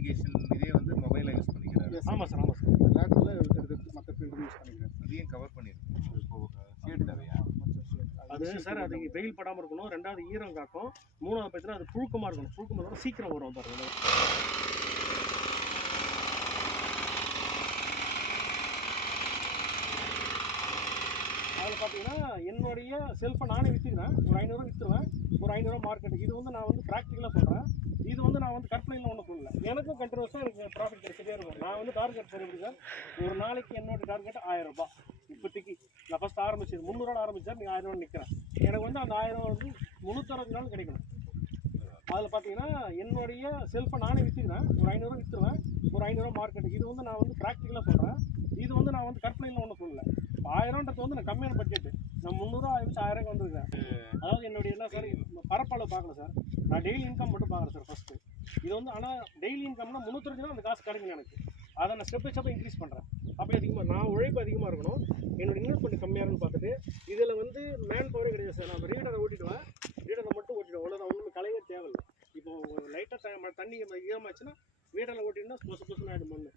Communication இதே வந்து மொபைலில் யூஸ் பண்ணிக்கிறாரு. ஆமாம் சார் ஆமாம் சார் லேட்டரில் எடுத்து மற்ற ஃபீல்டு யூஸ் பண்ணிக்கிறேன் அதையும் கவர் பண்ணியிருக்கு இப்போ ஷேட் தேவையா? அது சார் அது வெயில் படாமல் இருக்கணும். ரெண்டாவது ஈரம் காக்கும். மூணாவது பார்த்தீங்கன்னா அது புழுக்கமாக இருக்கணும். புழுக்கமாக சீக்கிரம் வரும் பாருங்க. அதில் பார்த்தீங்கன்னா என்னுடைய செல்ஃபை நானே விற்றுக்கிறேன் ஒரு ஐநூறுரூவா விற்றுருவேன் ஒரு ஐநூறுரூவா மார்க்கெட்டுக்கு இது வந்து நான் வந்து ப்ராக்டிக்கலாக சொல்கிறேன் இது வந்து நான் வந்து கற்பனையில் எனக்கும் கண்டினியூஸாக எனக்கு ப்ராஃபிட் கிடைச்சிட்டே இருக்கும். நான் வந்து டார்கெட் சரி சார் ஒரு நாளைக்கு என்னோட டார்கெட் ஆயிரம் ரூபாய். இப்போதைக்கு நான் ஃபஸ்ட் ஆரம்பிச்சது முந்நூறுவா ஆரம்பிச்சார் நீங்கள் ஆயிரம் ரூபா நிற்கிறேன் எனக்கு வந்து அந்த ஆயிரம் ரூபா வந்து முந்நூற்றறுபது நாள் கிடைக்கணும். அதில் பார்த்தீங்கன்னா என்னுடைய செல்ஃபை நானே விற்றுக்கிறேன் ஒரு ஐநூறுரூவா விற்றுருவேன் ஒரு ஐநூறுரூவா மார்க்கெட் இது வந்து நான் வந்து ப்ராக்டிக்கலாக சொல்கிறேன் இது வந்து நான் வந்து கற்பனையில் ஒன்றும் சொல்லல. ஆயிரம்ன்றது வந்து நான் கம்மியான பட்ஜெட் நான் முந்நூறுவா ஆயிரத்தி ஆயிரம் வந்திருக்கேன். அதாவது என்னுடைய எல்லாம் சார் பரப்பளவு பார்க்கல சார் நான் டெய்லி இன்கம் மட்டும் பார்க்குறேன் சார் ஃபஸ்ட்டு இது வந்து ஆனால் டெய்லி இன்கம்னா முந்நூற்றஞ்சு அந்த காசு கிடைக்கும் எனக்கு. அதை நான் ஸ்டெப் பை ஸ்டெப் இன்க்ரீஸ் பண்ணுறேன் அப்போ அதிகமாக நான் உழைப்பு அதிகமாக இருக்கணும். என்னோட இன்வெஸ்ட்மெண்ட் கம்மியாக இருக்குன்னு பார்த்துட்டு இதில் வந்து மேன் பவரே கிடையாது சார். நான் ரீடரை ஓட்டிடுவேன். ரீடரை மட்டும் ஓட்டிடுவேன். அவ்வளோதான் ஒன்றும் கலையே தேவையில்லை. இப்போ லைட்டாக தண்ணி ஈரமாச்சுன்னா வீடரில் ஓட்டினா பொசு பொசுன்னு ஆகிடும் மண்